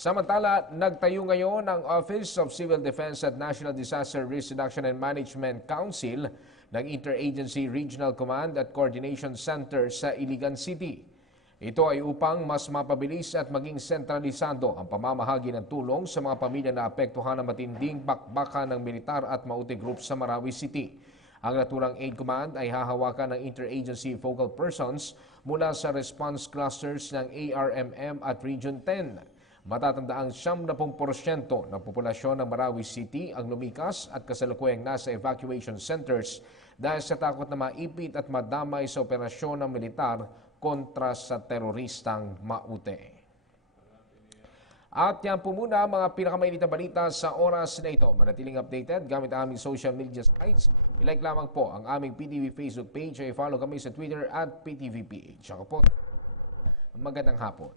Samantala, nagtayo ngayon ang Office of Civil Defense at National Disaster Risk Reduction and Management Council ng Interagency Regional Command at Coordination Center sa Iligan City. Ito ay upang mas mapabilis at maging sentralisado ang pamamahagi ng tulong sa mga pamilya na apektuhan ng matinding bakbakan ng militar at Maute Group sa Marawi City. Ang naturang aid command ay hahawakan ng interagency focal persons mula sa response clusters ng ARMM at Region 10. Matatandaang 70% ng populasyon ng Marawi City ang lumikas at kasalukuyang nasa evacuation centers dahil sa takot na maipit at madamay sa operasyon ng militar kontra sa teroristang Maute. At yan po muna mga pinakamainit na balita sa oras na ito. Manatiling updated gamit ang aming social media sites. I-like lamang po ang aming PTV Facebook page ay follow kami sa Twitter at PTVPH. Ako po, magandang hapon.